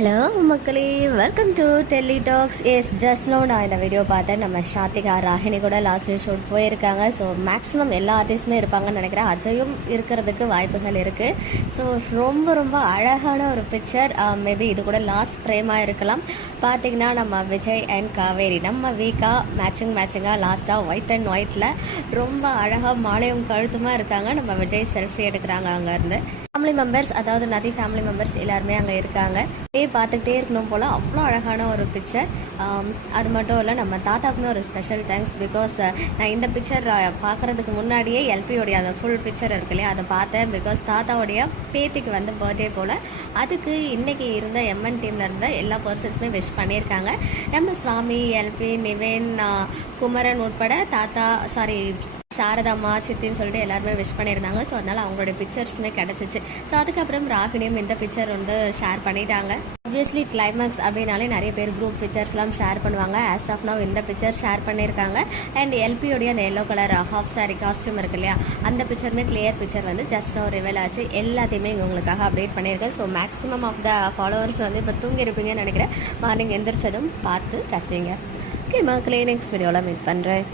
Hello மக்களே, welcome to Delhi talks. Just now நான் இந்த வீடியோ பார்த்தேன். நம்ம ஷாத்திகா ராகினி கூட லாஸ்ட் ஷூட் போயிருக்காங்க. ஸோ மேக்ஸிமம் எல்லா ஆர்டிஸ்டுமே இருப்பாங்கன்னு நினைக்கிறேன். அஜயும் இருக்கிறதுக்கு வாய்ப்புகள் இருக்குது. ஸோ ரொம்ப ரொம்ப அழகான ஒரு பிக்சர். மேபி இது கூட லாஸ்ட் ஃப்ரேமாக இருக்கலாம். பார்த்தீங்கன்னா நம்ம விஜய் அண்ட் காவேரி, நம்ம வீக்கா மேட்சிங்காக லாஸ்ட்டாக ஒயிட் அண்ட் ஒயிட்டில் ரொம்ப அழகாக மாலையும் கழுத்துமாக இருக்காங்க. நம்ம விஜய் செல்ஃபி எடுக்கிறாங்க. அங்கேருந்து ஃபேமிலி மெம்பர்ஸ், அதாவது நதி ஃபேமிலி மெம்பர்ஸ் எல்லாருமே அங்கே இருக்காங்க. பார்த்துக்கிட்டே இருக்கணும் போல் அவ்வளோ அழகான ஒரு பிக்சர். அது மட்டும் இல்லை, நம்ம தாத்தாக்குமே ஒரு ஸ்பெஷல் தேங்க்ஸ். பிகாஸ் நான் இந்த பிக்சர் பார்க்குறதுக்கு முன்னாடியே எல்பியோடைய அந்த ஃபுல் பிக்சர் இருக்கு இல்லையா, அதை பார்த்தேன். பிகாஸ் தாத்தாவுடைய பேத்திக்கு வந்து பர்த்டே போல் அதுக்கு இன்றைக்கி இருந்த எம்என் டீமில் இருந்த எல்லா பர்சன்ஸுமே விஷ் பண்ணியிருக்காங்க. நம்ம சுவாமி, எல்பி, நிவேன், குமரன் உட்பட தாத்தா சாரதாம்மா, சித்தின்னு சொல்லிட்டு எல்லாருமே விஷ் பண்ணியிருந்தாங்க. ஸோ அதனால் அவங்களுடைய பிக்சர்ஸுமே கிடச்சிச்சு. ஸோ அதுக்கப்புறம் ராகினியும் இந்த பிக்சர் வந்து ஷேர் பண்ணிட்டாங்க. ஆப்வியஸ்லி கிளைமேக்ஸ் அப்படின்னாலே நிறைய பேர் குரூப் பிக்சர்ஸ்லாம் ஷேர் பண்ணுவாங்க. ஆஸ் ஆஃப் நவ் இந்த பிக்சர் ஷேர் பண்ணியிருக்காங்க. அண்ட் எல்பியோடைய அந்த yellow colour half sari costume இருக்கு இல்லையா, அந்த பிக்சருமே கிளியர் பிக்சர் வந்து ஜஸ்ட் நவ் ரிவீல் ஆச்சு. எல்லாத்தையுமே இங்கே உங்களுக்காக அப்டேட் பண்ணியிருக்கேன். So maximum of the followers வந்து இப்போ தூங்கி இருப்பீங்கன்னு நினைக்கிறேன். மார்னிங் எந்திரிச்சதும் பார்த்து ரசிங்க. ஓகே மக்களே, நெக்ஸ்ட் வீடியோவில் மீட் பண்ணுறேன்.